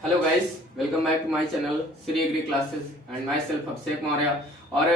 Hello guys, welcome back to my channel Shri agri classes and myself Abhishek Maurya. और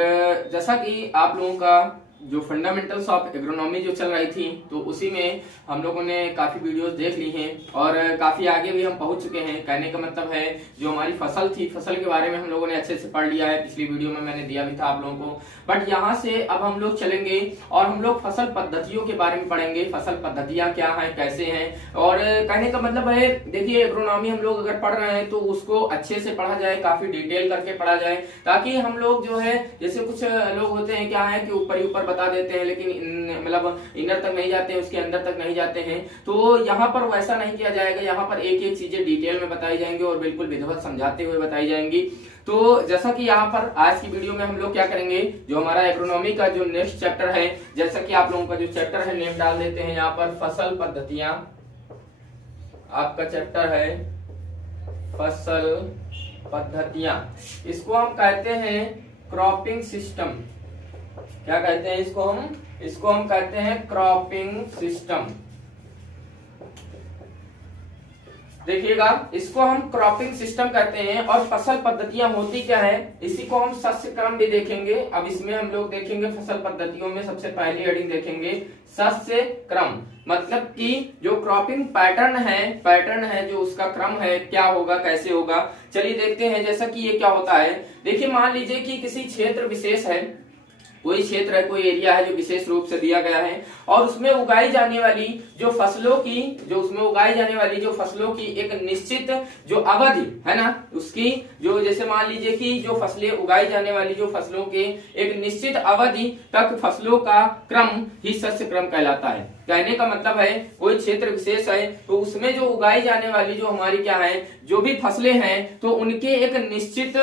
जैसा कि आप लोगों का जो फंडामेंटल्स ऑफ एग्रोनॉमी जो चल रही थी, तो उसी में हम लोगों ने काफी वीडियोस देख ली हैं और काफी आगे भी हम पहुंच चुके हैं। कहने का मतलब है जो हमारी फसल थी, फसल के बारे में हम लोगों ने अच्छे से पढ़ लिया है। पिछली वीडियो में मैंने दिया भी था आप लोगों को। बट यहाँ से अब हम लोग चलेंगे और हम लोग फसल पद्धतियों के बारे में पढ़ेंगे। फसल पद्धतियां क्या है, कैसे हैं, और कहने का मतलब है देखिए, एग्रोनॉमी हम लोग अगर पढ़ रहे हैं तो उसको अच्छे से पढ़ा जाए, काफी डिटेल करके पढ़ा जाए, ताकि हम लोग जो है, जैसे कुछ लोग होते हैं क्या है कि ऊपर ही ऊपर बता देते हैं, लेकिन मतलब इनर तक नहीं जाते हैं, उसके अंदर तक नहीं जाते हैं। तो यहाँ पर वैसा नहीं किया जाएगा। यहाँ पर एक एक चीजें डिटेल में बताई जाएंगी और बिल्कुल विधिवत समझाते हुए बताई जाएंगी। तो जैसा कि यहाँ पर आज की वीडियो में हम लोग क्या करेंगे, जो हमारा एग्रोनॉमी का जो नेक्स्ट चैप्टर है, जैसा कि आप लोगों का जो चैप्टर है नेम डाल देते हैं यहाँ पर, फसल पद्धतियां। आपका चैप्टर है फसल पद्धतियां। इसको हम कहते हैं क्रॉपिंग सिस्टम। क्या कहते हैं इसको हम कहते हैं क्रॉपिंग सिस्टम। देखिएगा, इसको हम क्रॉपिंग सिस्टम कहते हैं। और फसल पद्धतियां होती क्या है, इसी को हम शस्य क्रम भी देखेंगे। अब इसमें हम लोग देखेंगे फसल पद्धतियों में सबसे पहली हेडिंग देखेंगे शस्य क्रम। मतलब कि जो क्रॉपिंग पैटर्न है जो उसका क्रम है, क्या होगा, कैसे होगा, चलिए देखते हैं। जैसा कि ये क्या होता है, देखिए मान लीजिए कि किसी क्षेत्र विशेष है, कोई क्षेत्र है, कोई एरिया है जो विशेष रूप से दिया गया है, और उसमें उगाई जाने वाली जो फसलों की एक निश्चित जो अवधि है ना, उसकी जो, जैसे मान लीजिए कि जो फसलें उगाई जाने वाली जो फसलों के एक निश्चित अवधि तक फसलों का क्रम ही शस्य क्रम कहलाता है। कहने का मतलब है कोई क्षेत्र विशेष है तो उसमें जो उगाई जाने वाली जो हमारी क्या है, जो भी फसलें हैं, तो उनके एक निश्चित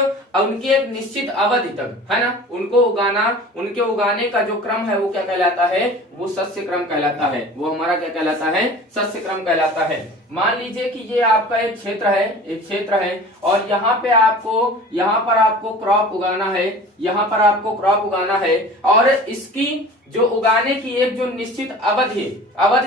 अवधि तक है ना, उनके उगाने का जो क्रम है वो क्या कहलाता है, वो शस्य क्रम कहलाता है। वो हमारा क्या कहलाता है, शस्य क्रम कहलाता है। मान लीजिए कि ये आपका एक क्षेत्र है और यहाँ पर आपको क्रॉप उगाना है, और इसकी जो उगाने की एक जो निश्चित अवधि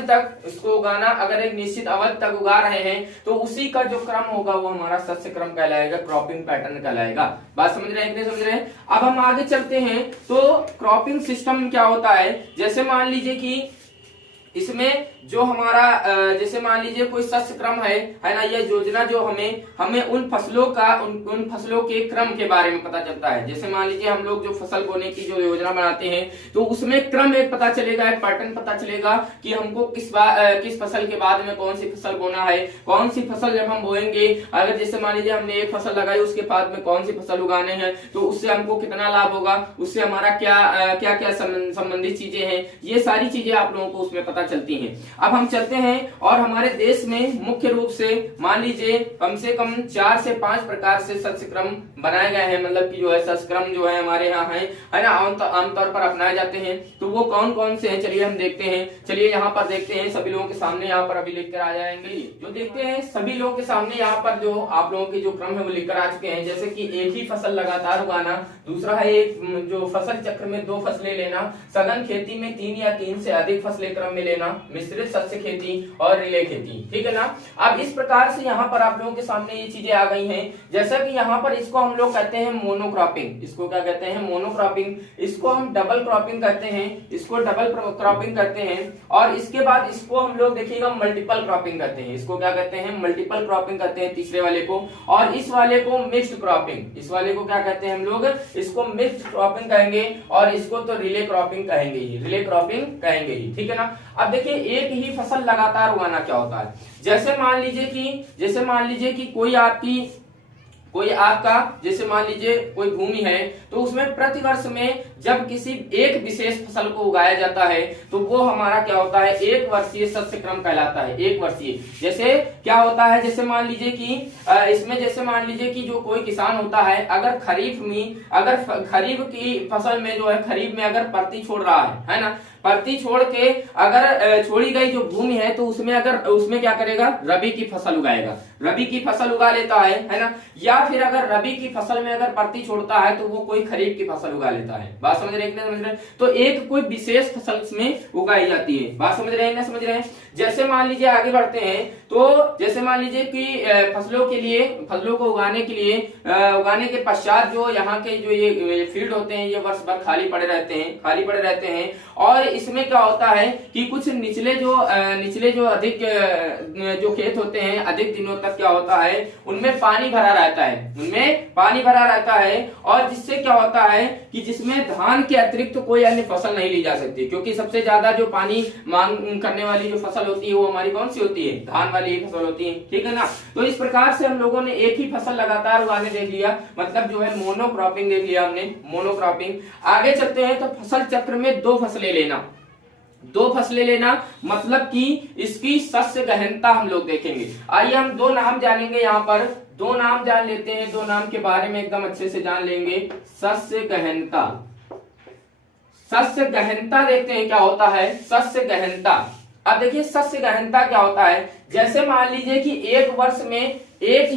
तक इसको उगाना, अगर एक निश्चित अवधि तक उगा रहे हैं तो उसी का जो क्रम होगा वो हमारा शस्य क्रम कहलाएगा, क्रॉपिंग पैटर्न कहलाएगा। बात समझ रहे हैं कि नहीं समझ रहे हैं? अब हम आगे चलते हैं तो क्रॉपिंग सिस्टम क्या होता है। जैसे मान लीजिए कि इसमें जो हमारा जैसे मान लीजिए कोई शस्य क्रम है ना, यह योजना जो हमें उन फसलों के क्रम के बारे में पता चलता है। जैसे मान लीजिए हम लोग जो फसल बोने की जो योजना बनाते हैं तो उसमें क्रम एक पता चलेगा, एक पैटर्न पता चलेगा कि हमको किस फसल के बाद में कौन सी फसल बोना है, कौन सी फसल जब हम बोएंगे, अगर जैसे मान लीजिए हमने एक फसल लगाई उसके बाद में कौन सी फसल उगाने हैं, तो उससे हमको कितना लाभ होगा, उससे हमारा क्या संबंधित चीजें हैं, ये सारी चीजें आप लोगों को उसमें पता चलती हैं। अब हम चलते हैं और हमारे देश में मुख्य रूप से मान लीजिए कम से कम 4 से 5 प्रकार से शस्य क्रम बनाए गए हैं। मतलब कि जो है शस्य क्रम जो है हमारे यहाँ है ना, आमतौर पर अपनाए जाते हैं। तो वो कौन कौन से हैं, चलिए हम देखते हैं। चलिए यहाँ पर देखते हैं, सभी लोगों के सामने यहाँ पर अभी लिखकर आ जाएंगे। जो देखते हैं सभी लोगों के सामने यहाँ पर जो आप लोगों के जो क्रम है वो लिखकर आ चुके हैं। जैसे कि एक ही फसल लगातार उगाना, दूसरा है एक जो फसल चक्र में 2 फसलें लेना, सघन खेती में 3 या 3 से अधिक फसलें क्रम में लेना, मिश्रित शस्य खेती और रिले खेती। ठीक है ना। अब इस प्रकार से यहाँ पर आप लोगों के सामने ये चीजें आ गई हैं। जैसा कि यहाँ पर इसको हम लोग कहते हैं मोनोक्रॉपिंग। इसको क्या कहते हैं, मोनोक्रॉपिंग। इसको हम डबल क्रॉपिंग कहते हैं, और इसके बाद इसको हम लोग देखिएगा मल्टीपल क्रॉपिंग कहते हैं। इसको क्या कहते हैं, मल्टीपल क्रॉपिंग कहते हैं तीसरे वाले को। और इस वाले को मिक्स्ड क्रॉपिंग, इस वाले को क्या कहते हैं हम लोग, इसको मिक्स्ड क्रॉपिंग कहेंगे, और इसको तो रिले क्रॉपिंग कहेंगे ही। ठीक है ना। अब देखिए एक ही फसल लगातार उगाना क्या होता है। जैसे मान लीजिए कि कोई आपका जैसे मान लीजिए कोई भूमि है, तो उसमें प्रतिवर्ष में जब किसी एक विशेष फसल को उगाया जाता है तो वो हमारा क्या होता है, एक वर्षीय शस्य क्रम कहलाता है। एक वर्षीय जैसे क्या होता है, जैसे मान लीजिए कि इसमें जैसे मान लीजिए कि जो कोई किसान होता है, अगर खरीफ की फसल में जो है, खरीफ में अगर परती छोड़ रहा है ना, परती छोड़ के अगर छोड़ी गई जो भूमि है तो उसमें क्या करेगा, रबी की फसल उगाएगा, रबी की फसल उगा लेता है ना। या फिर अगर रबी की फसल में अगर परती छोड़ता है तो वो कोई खरीफ की फसल उगा लेता है। बात समझ रहे हैं? तो एक कोई विशेष फसल में उगाई जाती है। बात समझ रहे हैं? जैसे मान लीजिए आगे बढ़ते हैं, तो जैसे मान लीजिए कि फसलों के लिए, फसलों को उगाने के लिए, उगाने के पश्चात जो यहाँ के जो ये फील्ड होते हैं ये वर्ष भर खाली पड़े रहते हैं। और इसमें क्या होता है कि कुछ निचले जो अधिक जो खेत होते हैं, अधिक दिनों तक क्या होता है उनमें पानी भरा रहता है, और जिससे क्या होता है कि जिसमें धान के अतिरिक्त कोई अन्य फसल नहीं ली जा सकती, क्योंकि सबसे ज्यादा जो पानी मांग करने वाली जो फसल होती है वो हमारी कौन सी होती है, धान वाली ही फसल होती है, ठीक है ना। तो इस प्रकार से हम लोगों ने एक ही फसल लगातार उगाने देख लिया, मतलब जो है मोनोक्रॉपिंग देख लिया हमने, मोनोक्रॉपिंग। आगे चलते हैं तो फसल चक्र में दो फसलें लेना मतलब कि इसकी शस्य गहनता हम लोग देखेंगे। आइए हम दो नाम जानेंगे, यहाँ पर दो नाम जान लेते हैं, दो नाम के बारे में एकदम अच्छे से जान लेंगे। शस्य गहनता देखते हैं क्या होता है शस्य गहनता। अब देखिए शस्य गहनता क्या होता है। जैसे मान लीजिए कि एक वर्ष में एक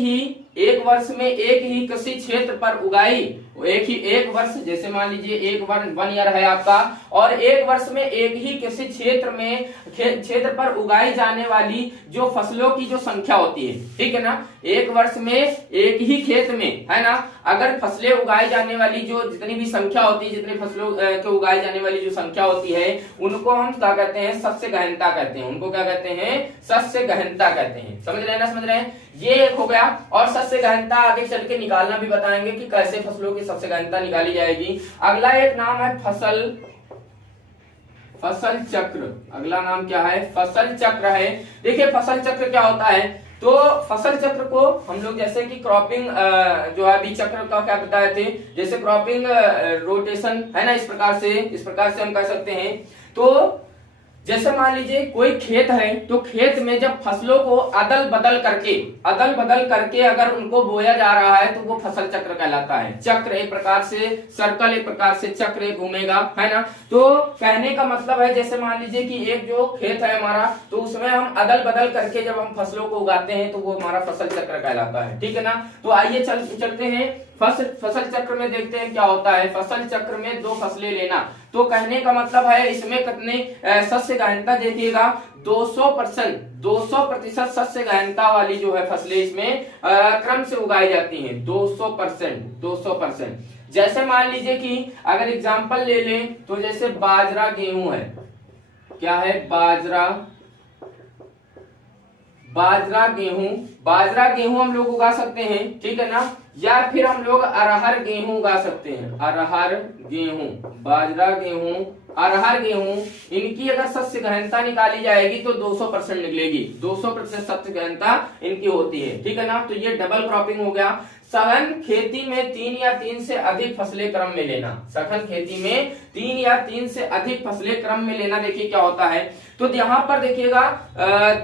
ही कृषि क्षेत्र पर उगाई, एक वर्ष, जैसे मान लीजिए एक वन ईयर है आपका, और एक वर्ष में एक ही कृषि क्षेत्र पर उगाई जाने वाली जो फसलों की जो संख्या होती है, ठीक है ना। एक वर्ष में एक ही खेत में, है ना, अगर फसलें उगाई जाने वाली जो जितनी भी संख्या होती है, जितनी फसलों के उगाई जाने वाली जो संख्या होती है, उनको हम क्या कहते हैं, शस्य गहनता कहते हैं। उनको क्या कहते हैं, शस्य गहनता कहते हैं। समझ रहे हैं। ये एक हो गया। और शस्य गहनता आगे चल के निकालना भी बताएंगे कि कैसे फसलों की शस्य गहनता निकाली जाएगी। अगला एक नाम है फसल चक्र। अगला नाम क्या है, फसल चक्र है। देखिए फसल चक्र क्या होता है, तो फसल चक्र को हम लोग जैसे कि क्रॉपिंग जो है बीज चक्र का क्या बताए थे, जैसे क्रॉपिंग रोटेशन है ना, इस प्रकार से हम कह सकते हैं। तो जैसे मान लीजिए कोई खेत है, तो खेत में जब फसलों को अदल बदल करके अगर उनको बोया जा रहा है तो वो फसल चक्र कहलाता है। चक्र एक प्रकार से सर्कल, एक प्रकार से चक्र घूमेगा, है ना। तो कहने का मतलब है, जैसे मान लीजिए कि एक जो खेत है हमारा, तो उसमें हम अदल बदल करके जब हम फसलों को उगाते हैं तो वो हमारा फसल चक्र कहलाता है, ठीक है ना। तो आइए चलते हैं फसल चक्र में, देखते हैं क्या होता है। फसल चक्र में दो फसलें लेना, तो कहने का मतलब है इसमें कितने शस्य गहनता देखिएगा, 200% शस्य गहनता वाली जो है फसलें इसमें क्रम से उगाई जाती हैं। 200%। जैसे मान लीजिए कि अगर एग्जांपल ले लें तो जैसे बाजरा गेहूं है, क्या है, बाजरा गेहूं हम लोग उगा सकते हैं, ठीक है ना। या फिर हम लोग अरहर गेहूं उगा सकते हैं, बाजरा गेहूं, अरहर गेहूं, इनकी अगर शस्य गहनता निकाली जाएगी तो 200% निकलेगी। 200% शस्य गहनता इनकी होती है, ठीक है ना। तो ये डबल क्रॉपिंग हो गया। सघन खेती में 3 या 3 से अधिक फसलें क्रम में लेना, सघन खेती में 3 या 3 से अधिक फसलें क्रम में लेना, देखिए क्या होता है। तो यहाँ पर देखिएगा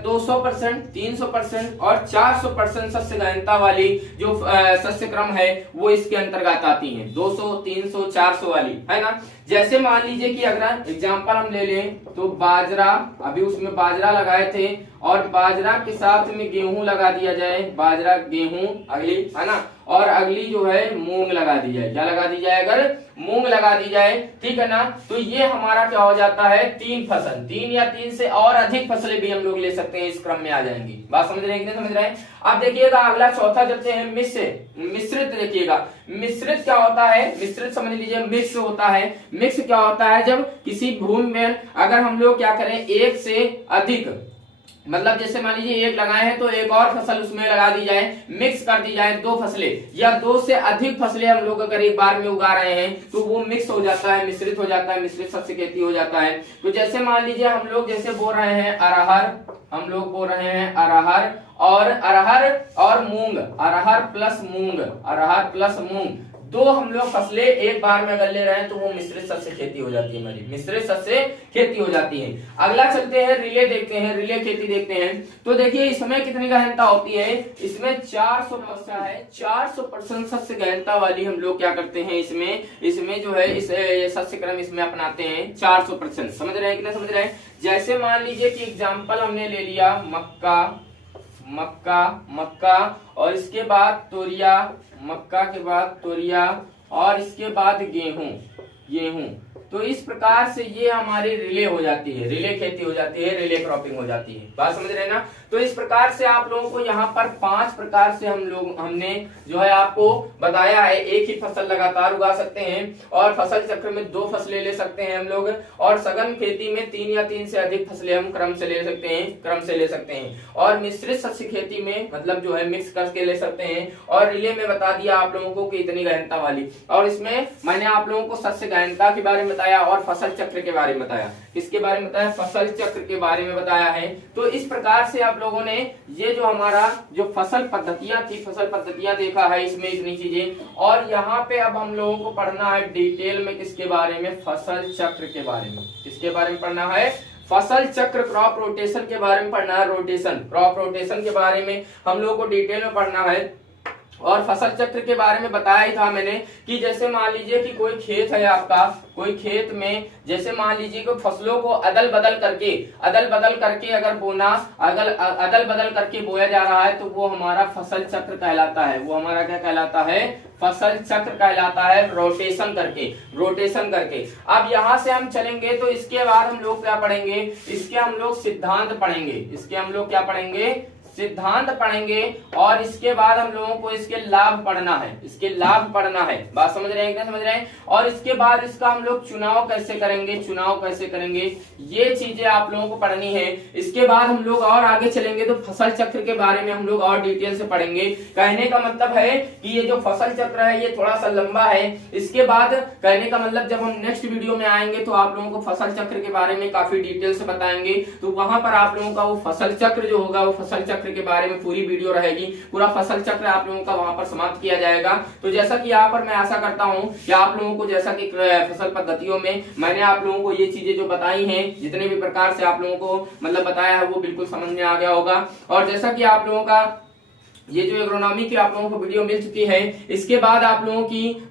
200%, 300% और 400% शस्य गहनता वाली जो शस्य क्रम है वो इसके अंतर्गत आती हैं। 200, 300, 400 वाली, है ना। जैसे मान लीजिए कि अगर एग्जांपल हम ले लें तो बाजरा, अभी उसमें बाजरा लगाए थे और बाजरा के साथ में गेहूं लगा दिया जाए, बाजरा गेहूं अगली, है ना, और अगली जो है मूंग लगा दी जाए। क्या लगा दी जाए, अगर मूंग लगा दी जाए, ठीक है ना। तो ये हमारा क्या हो जाता है, 3 फसल, 3 या 3 से और अधिक फसलें भी हम लोग ले सकते हैं, इस क्रम में आ जाएंगी। बात समझ रहे हैं कि नहीं समझ रहे हैं। अब देखिएगा अगला चौथा चलते हैं, मिश्रित। देखिएगा मिश्रित क्या होता है, मिश्रित समझ लीजिए, मिक्स होता है। मिक्स क्या होता है, जब किसी भूमि में अगर हम लोग क्या करें, एक से अधिक, मतलब जैसे मान लीजिए एक लगाए हैं तो एक और फसल उसमें लगा दी जाए, मिक्स कर दी जाए 2 फसलें या 2 से अधिक फसलें हम लोग अगर एक बार में उगा रहे हैं तो वो मिक्स हो जाता है, मिश्रित हो जाता है, मिश्रित शस्य खेती हो जाता है। तो जैसे मान लीजिए हम लोग जैसे बोल रहे हैं अरहर, हम लोग बोल रहे हैं अरहर और मूंग, अरहर प्लस मूंग, 2 हम लोग फसलें एक बार में अगर ले रहे हैं तो वो मिश्रित शस्य खेती हो जाती है हमारी, मिश्रित शस्य खेती हो जाती है। अगला चलते हैं रिले देखते हैं, रिले खेती देखते हैं। तो देखिए इसमें कितनी गहनता होती है, इसमें 400% शस्य गहनता वाली हम लोग क्या करते हैं, इसमें जो है इस शस्य क्रम इसमें अपनाते हैं 400%। समझ रहे हैं कि नहीं समझ रहे हैं। जैसे मान लीजिए कि एग्जाम्पल हमने ले लिया मक्का और इसके बाद तोरिया, मक्का के बाद तोरिया और इसके बाद गेहूं। तो इस प्रकार से ये हमारी रिले हो जाती है, रिले खेती हो जाती है, रिले क्रॉपिंग हो जाती है। बात समझ रहे हैं ना। तो इस प्रकार से आप लोगों को यहाँ पर 5 प्रकार से हमने जो है आपको बताया है। एक ही फसल लगातार उगा सकते हैं, और फसल चक्र में 2 फसलें ले सकते हैं हम लोग, और सघन खेती में 3 या 3 से अधिक फसलें हम क्रम से ले सकते हैं, और मिश्रित सस्य खेती में मतलब जो है मिक्स करके ले सकते हैं। और रिले में बता दिया आप लोगों को कि इतनी गहनता वाली, और इसमें मैंने आप लोगों को सस्य गहनता के बारे में बताया और फसल चक्र के बारे में बताया। किसके बारे में बताया? फसल चक्र के बारे में बताया है। तो इस प्रकार से आप लोगों ने ये जो हमारा जो फसल पद्धतियां देखा है, इसमें इतनी चीजें। और यहाँ पे अब हम लोगों को पढ़ना है डिटेल में किसके बारे में? फसल चक्र के बारे में। किसके बारे में पढ़ना है? फसल चक्र, क्रॉप रोटेशन के बारे में पढ़ना है। क्रॉप रोटेशन के बारे में हम लोगों को डिटेल में पढ़ना है। और फसल चक्र के बारे में बताया ही था मैंने कि जैसे मान लीजिए कि कोई खेत है आपका, कोई खेत में जैसे मान लीजिए कि फसलों को अदल बदल करके अगर अदल बदल करके बोया जा रहा है, तो वो हमारा फसल चक्र कहलाता है। वो हमारा क्या कहलाता है? फसल चक्र कहलाता है, रोटेशन करके। अब यहाँ से हम चलेंगे तो इसके बाद हम लोग क्या पढ़ेंगे? इसके हम लोग सिद्धांत पढ़ेंगे। सिद्धांत पढ़ेंगे, और इसके बाद हम लोगों को इसके लाभ पढ़ना है। बात समझ रहे हैं? क्या समझ रहे हैं? और इसके बाद इसका हम लोग चुनाव कैसे करेंगे, ये चीजें आप लोगों को पढ़नी है। इसके बाद हम लोग और आगे चलेंगे तो फसल चक्र के बारे में हम लोग और डिटेल से पढ़ेंगे। कहने का मतलब है कि ये जो फसल चक्र है ये थोड़ा सा लंबा है। इसके बाद कहने का मतलब जब हम नेक्स्ट वीडियो में आएंगे तो आप लोगों को फसल चक्र के बारे में काफी डिटेल से बताएंगे। तो वहां पर आप लोगों का वो फसल चक्र जो होगा, वो फसल चक्र के बारे में पूरी वीडियो रहेगी। पूरा फसल चक्र आप लोगों का वहां पर समाप्त किया जाएगा। तो जैसा कि यहाँ पर मैं आशा करता हूँ कि आप लोगों को, जैसा कि फसल पद्धतियों में मैंने आप लोगों को ये चीजें जो बताई हैं, जितने भी प्रकार से आप लोगों को मतलब बताया है, वो बिल्कुल समझ में आ गया होगा। और जैसा कि आप लोगों का ये जो एग्रोनॉमी की आप लोगों को वीडियो मिल चुकी है, इसके बाद आप लोगों की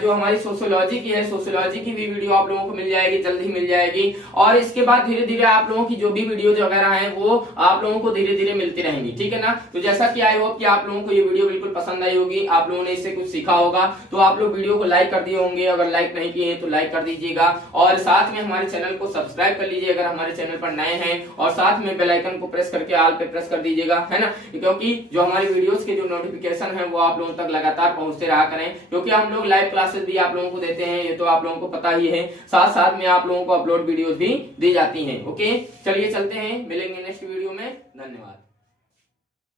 जो हमारी सोशियोलॉजी की है, सोशियोलॉजी की भी वीडियो आप लोगों को मिल जाएगी, जल्द ही मिल जाएगी। और इसके बाद धीरे धीरे आप लोगों की जो भी वीडियो वगैरह हैं वो आप लोगों को धीरे धीरे मिलती रहेंगी, ठीक है ना। तो जैसा कि आई होप कि आप लोगों को ये वीडियो बिल्कुल पसंद आई होगी, आप लोगों ने इससे कुछ सीखा होगा। तो आप लोग वीडियो को लाइक कर दिए होंगे, अगर लाइक नहीं किए तो लाइक कर दीजिएगा, और साथ में हमारे चैनल को सब्सक्राइब कर लीजिए अगर हमारे चैनल पर नए हैं, और साथ में बेल आइकन को प्रेस करके ऑल पे प्रेस कर दीजिएगा, है ना। क्योंकि जो हमारी वीडियोस के जो नोटिफिकेशन है वो आप लोगों तक लगातार पहुंचते रहा करें, क्योंकि हम लोग लाइव क्लासेस भी आप लोगों को देते हैं, ये तो आप लोगों को पता ही है। साथ साथ में आप लोगों को अपलोड वीडियोस भी दी जाती हैं। ओके, चलिए चलते हैं, मिलेंगे नेक्स्ट वीडियो में। धन्यवाद।